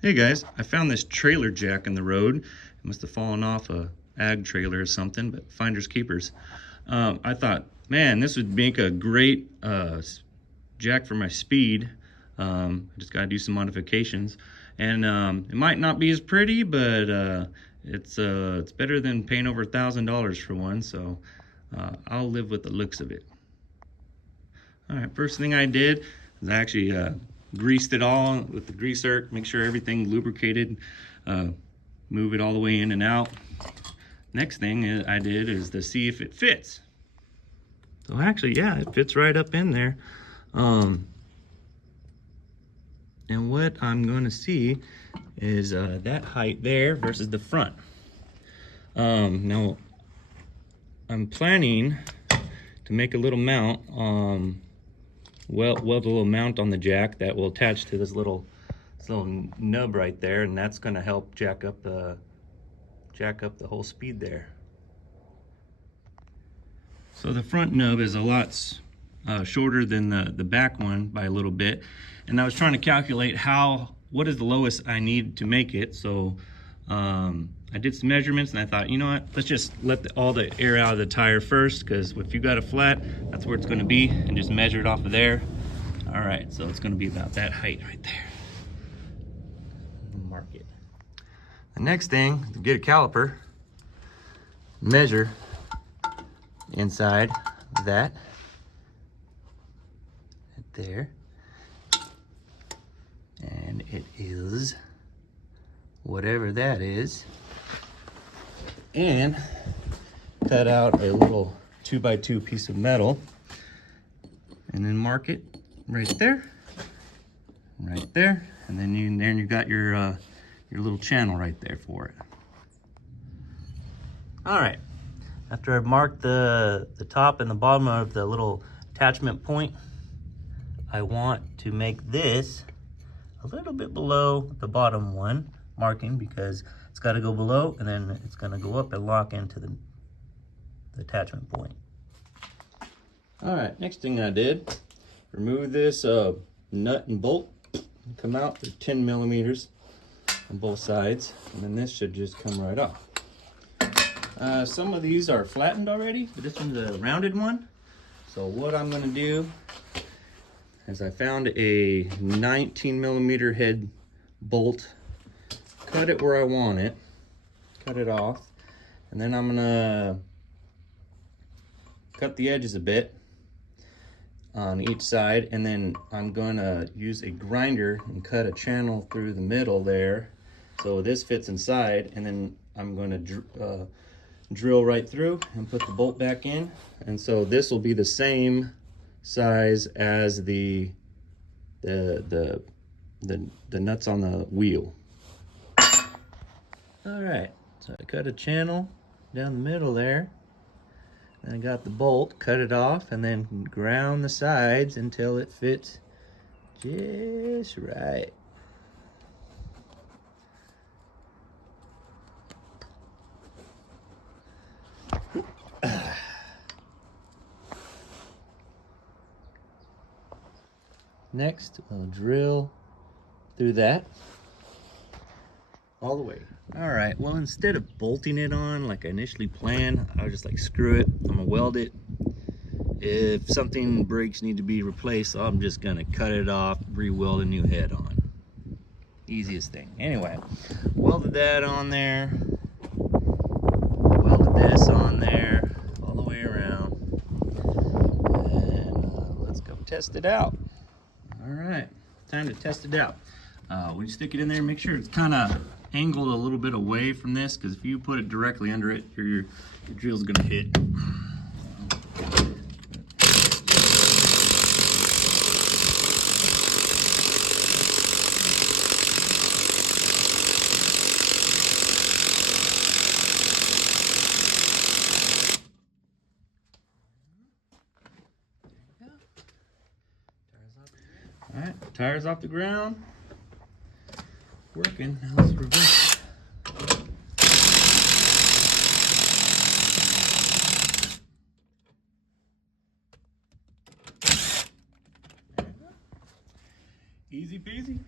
Hey guys, I found this trailer jack in the road. It must have fallen off a ag trailer or something, but finders keepers. I thought, man, this would make a great jack for my speed. I just got to do some modifications, and it might not be as pretty, but it's better than paying over $1,000 for one. So I'll live with the looks of it. All right, first thing I did is I actually greased it all with the greaser, make sure everything lubricated, move it all the way in and out. Next thing I did is to see if it fits. So actually, yeah, it fits right up in there. And what I'm going to see is that height there versus the front. Now, I'm planning to make a little mount, weld a little mount on the jack that will attach to this little nub right there, and that's going to help jack up the whole speed there. So the front nub is a lot shorter than the back one by a little bit, and I was trying to calculate what is the lowest I need to make it. So I did some measurements, and I thought, you know what, let's just let all the air out of the tire first, because if you got a flat, that's where it's going to be, and just measure it off of there. All right, so it's going to be about that height right there. Mark it. The next thing, to get a caliper, measure inside that right there, and it is whatever that is, and cut out a little 2x2 piece of metal, and then mark it right there, and then you got your little channel right there for it. All right, after I've marked the top and the bottom of the little attachment point, I want to make this a little bit below the bottom one marking, because it's got to go below, and then it's going to go up and lock into the attachment point. All right, next thing I did, remove this nut and bolt, come out. They're 10 millimeters on both sides, and then this should just come right off. Some of these are flattened already, but this one's a rounded one. So what I'm going to do is I found a 19 millimeter head bolt, cut it where I want it, cut it off, and then I'm going to cut the edges a bit on each side, and then I'm going to use a grinder and cut a channel through the middle there so this fits inside, and then I'm going to drill right through and put the bolt back in, and so this will be the same size as the nuts on the wheel. All right, so I cut a channel down the middle there, and I got the bolt, cut it off, and then ground the sides until it fits just right. Next, we'll drill through that all the way. All right, well, instead of bolting it on like I initially planned, I was just like, screw it, I'm gonna weld it. If something breaks, need to be replaced, I'm just gonna cut it off, re-weld a new head on. Easiest thing. Anyway, welded that on there, welded this on there, all the way around, and let's go test it out. All right, time to test it out. When you stick it in there, make sure it's kind of angled a little bit away from this, because if you put it directly under it, your drill's gonna hit. All right, tires off the ground. Working. Now let's reverse. Easy peasy.